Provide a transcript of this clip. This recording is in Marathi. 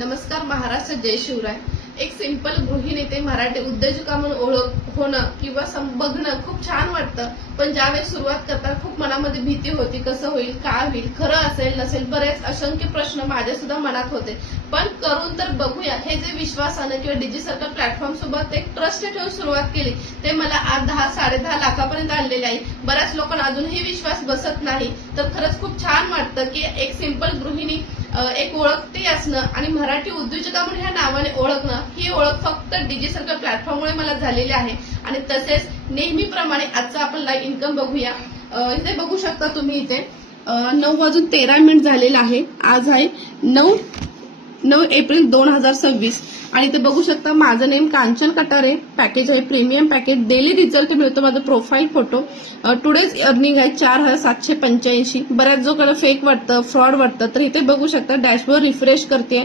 नमस्कार महाराष्ट्र, जय शिवराय. एक सिंपल गृहिणी ते मराठी उद्योजका म्हणून ओळख होणं किंवा बघणं खूप छान वाटतं. पण ज्यावेळेस सुरुवात करताना खूप मनामध्ये भीती होती, कसं होईल, काय होईल, खरं असेल नसेल, बरेच असंख्य प्रश्न माझ्या सुद्धा मनात होते. पण करून तर बघूया हे जे विश्वासानं किंवा डिजिटल प्लॅटफॉर्म सोबत एक ट्रस्ट ठेवून सुरुवात केली, ते मला आज 10-10.5 लाखापर्यंत आणलेले आहे. बऱ्याच लोकांना अजूनही विश्वास बसत नाही. तर खरंच खूप छान वाटतं की एक सिंपल गृहिणी एक ओळखती असणं आणि मराठी उद्योजका म्हणून ह्या नावाने ओळखणं, ही ओळख फक्त डिजिटल प्लॅटफॉर्ममुळे मला झालेली आहे. आणि तसेच नेहमीप्रमाणे आजचं आपण लाईव्ह इन्कम बघूया. इथे बघू शकता तुम्ही, इथे 9:13 झालेला आहे. आज आहे 9 एप्रिल 2026 आणि इथे बघू शकता माझं नेम कांचन कटारे. पॅकेज आहे प्रीमियम पॅकेज. डेली रिझल्ट मिळतो. माझा प्रोफाईल फोटो. टुडेज अर्निंग आहे 4,785. बऱ्याच लोकांना फेक वाटतं, फ्रॉड वाटतं, तर इथे बघू शकता. डॅशबोर्ड रिफ्रेश करते.